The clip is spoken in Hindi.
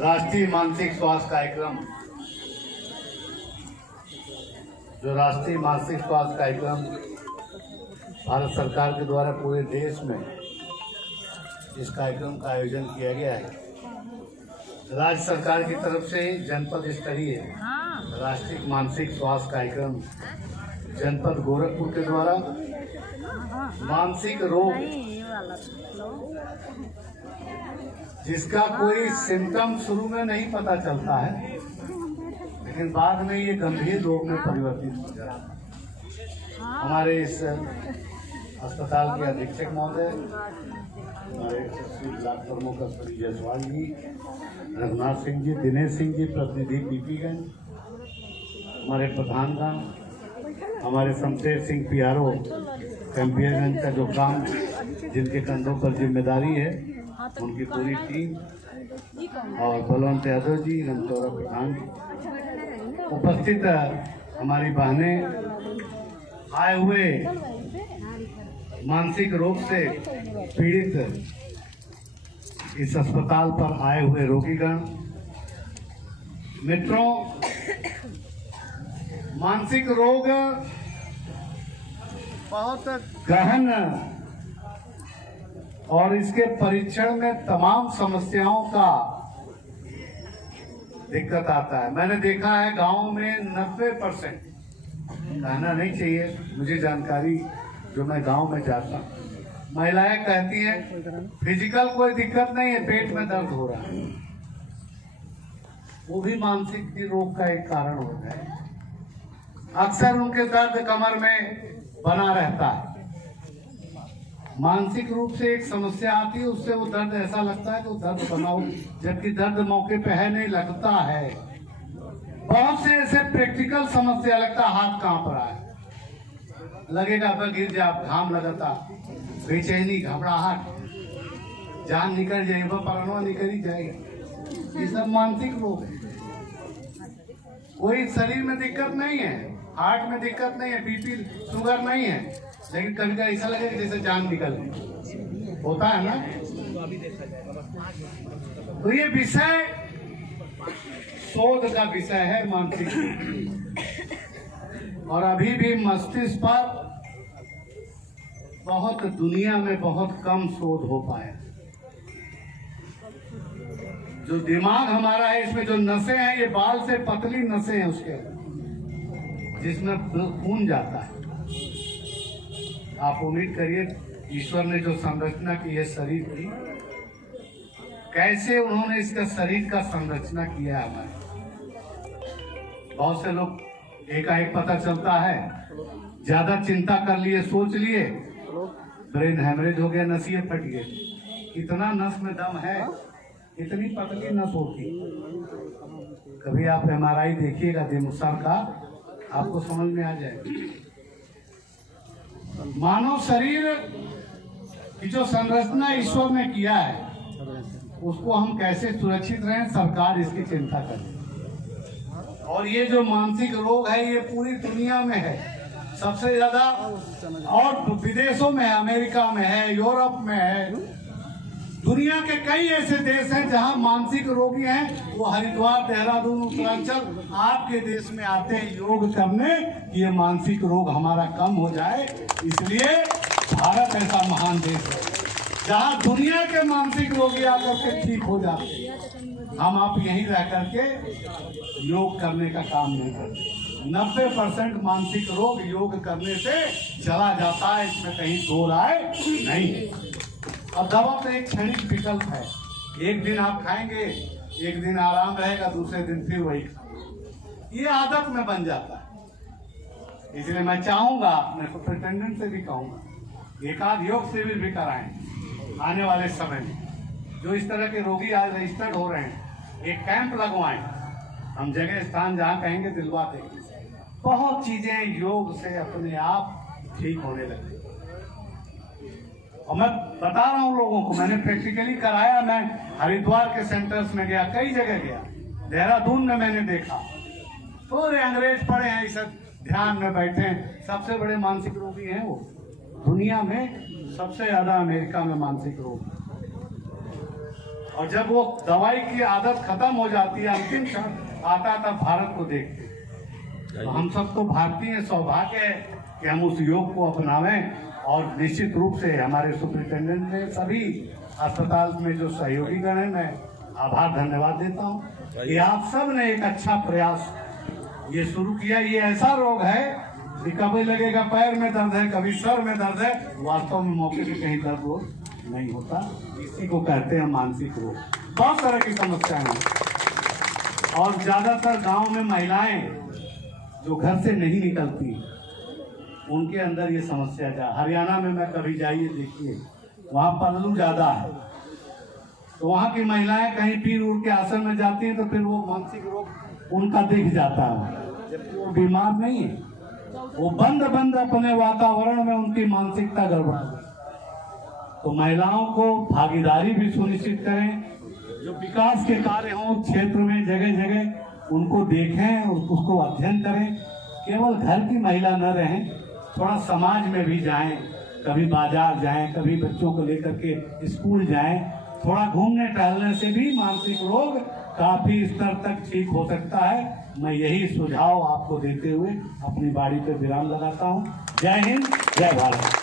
राष्ट्रीय मानसिक स्वास्थ्य कार्यक्रम, जो राष्ट्रीय मानसिक स्वास्थ्य कार्यक्रम भारत सरकार के द्वारा पूरे देश में इस कार्यक्रम का आयोजन किया गया है। राज्य सरकार की तरफ से जनपद स्तरीय राष्ट्रीय मानसिक स्वास्थ्य कार्यक्रम जनपद गोरखपुर के द्वारा मानसिक रोग जिसका कोई सिम्टम शुरू में नहीं पता चलता है, लेकिन बाद में ये गंभीर रोग में परिवर्तित हो जाता है। हमारे इस अस्पताल के अधीक्षक महोदय, हमारे ब्लॉक प्रमुख श्री जायसवाल जी, रघुनाथ सिंह जी, दिनेश सिंह जी, प्रतिनिधि पीपीगंज, हमारे प्रधानगण, हमारे शमशेर सिंह PRO कैंपियरगंज का जो काम जिनके कंधों पर जिम्मेदारी है, उनकी पूरी टीम, और बलवंत यादव जी, रमचौरा प्रधान, उपस्थित हमारी बहनें, आए हुए मानसिक रोग से पीड़ित इस अस्पताल पर आए हुए रोगीगण, मित्रों, मानसिक रोग बहुत गहन और इसके परीक्षण में तमाम समस्याओं का दिक्कत आता है। मैंने देखा है गांव में 90%, कहना नहीं चाहिए, मुझे जानकारी जो मैं गांव में जाता, महिलाएं कहती हैं फिजिकल कोई दिक्कत नहीं है, पेट में दर्द हो रहा है, वो भी मानसिक रोग का एक कारण होता है। अक्सर उनके दर्द कमर में बना रहता है। मानसिक रूप से एक समस्या आती है, उससे वो दर्द ऐसा लगता है कि वो दर्द बना हो, जबकि दर्द मौके पे है नहीं, लगता है। बहुत से ऐसे प्रैक्टिकल समस्या लगता है, हाथ कांप रहा है, लगेगा अब गिर जा, घाम लगता, बेचैनी, घबराहट, जान निकल जाएगी, परनवा निकल ही जाएगा। ये सब मानसिक रोग है। कोई शरीर में दिक्कत नहीं है, हार्ट में दिक्कत नहीं है, BP शुगर नहीं है, लेकिन कभी कभी ऐसा लगेगा जैसे जान निकल होता है ना। तो ये विषय शोध का विषय है, मानसिक, और अभी भी मस्तिष्क पर बहुत दुनिया में बहुत कम शोध हो पाया। जो दिमाग हमारा है, इसमें जो नसें हैं, ये बाल से पतली नसें हैं उसके, जिसमें खून जाता है। आप उम्मीद करिए, ईश्वर ने जो संरचना की है शरीर की, कैसे उन्होंने इसका शरीर का संरचना किया है हमारे। बहुत से लोग एकाएक पता चलता है, ज्यादा चिंता कर लिए, सोच लिए, ब्रेन हैमरेज हो गया, नसें फट गई। इतना नस में दम है, इतनी पतली नस होती। कभी आप MRI देखिएगा दिमाग का, आपको समझ में आ जाएगा। मानव शरीर की जो संरचना ईश्वर ने किया है, उसको हम कैसे सुरक्षित रहें, सरकार इसकी चिंता करे। और ये जो मानसिक रोग है, ये पूरी दुनिया में है सबसे ज्यादा, और विदेशों में है, अमेरिका में है, यूरोप में है। दुनिया के कई ऐसे देश हैं जहां मानसिक रोगी हैं, वो हरिद्वार, देहरादून, उत्तरांचल आपके देश में आते हैं योग करने, ये मानसिक रोग हमारा कम हो जाए। इसलिए भारत ऐसा महान देश है जहां दुनिया के मानसिक रोगी आकर के ठीक हो जाते हैं। हम आप यहीं रह करके योग करने का काम नहीं करते। 90% मानसिक रोग योग करने से चला जाता है, इसमें कहीं दो राय नहीं है। अब दवा तो एक क्षणिक विकल्प है, एक दिन आप खाएंगे, एक दिन आराम रहेगा, दूसरे दिन फिर वही खाएंगे, ये आदत में बन जाता है। इसलिए मैं चाहूंगा, मैं सुपरिटेंडेंट से भी कहूंगा, एक आध योग शिविर भी कराएं आने वाले समय में। जो इस तरह के रोगी आज रजिस्टर्ड हो रहे हैं, एक कैंप लगवाएं, हम जगह स्थान जहां कहेंगे दिलवा देंगे। बहुत चीजें योग से अपने आप ठीक होने लगती। और मैं बता रहा हूँ लोगों को, मैंने प्रैक्टिकली कराया। मैं हरिद्वार के सेंटर्स में गया, कई जगह गया, देहरादून में मैंने देखा, पूरे अंग्रेज पड़े हैं, इस ध्यान में बैठे हैं, सबसे बड़े मानसिक रोगी हैं वो दुनिया में, सबसे ज्यादा अमेरिका में मानसिक रोग। और जब वो दवाई की आदत खत्म हो जाती है, अंतिम क्षण आता तब भारत को देखते। तो हम सब तो भारतीय सौभाग्य है कि हम उस योग को अपनावें। और निश्चित रूप से हमारे सुपरिटेंडेंट ने सभी अस्पताल में जो सहयोगी गण हैं, मैं आभार धन्यवाद देता हूँ कि आप सब ने एक अच्छा प्रयास ये शुरू किया। ये ऐसा रोग है कि कभी लगेगा पैर में दर्द है, कभी सर में दर्द है, वास्तव में मौके पे कहीं दर्द हो नहीं होता। इसी को कहते हैं मानसिक रोग। बहुत तरह की समस्याएं हैं और ज्यादातर गांव में महिलाएं जो घर से नहीं निकलती, उनके अंदर ये समस्या जा। हरियाणा में मैं कभी जाइए देखिए, वहाँ पल्लू ज्यादा है, तो वहाँ की महिलाएं कहीं पीर उड़ के आसन में जाती हैं तो फिर वो मानसिक रोग उनका दिख जाता है, जबकि वो बीमार नहीं है। वो बंद अपने वातावरण में उनकी मानसिकता गड़बड़ा है। तो महिलाओं को भागीदारी भी सुनिश्चित करें, जो विकास के कार्य हों क्षेत्र में जगह जगह उनको देखें और उसको अध्ययन करें। केवल घर की महिला न रहें, थोड़ा समाज में भी जाएं, कभी बाजार जाएं, कभी बच्चों को लेकर के स्कूल जाएं। थोड़ा घूमने टहलने से भी मानसिक रोग काफी स्तर तक ठीक हो सकता है। मैं यही सुझाव आपको देते हुए अपनी बारी पर विराम लगाता हूं। जय हिंद, जय भारत।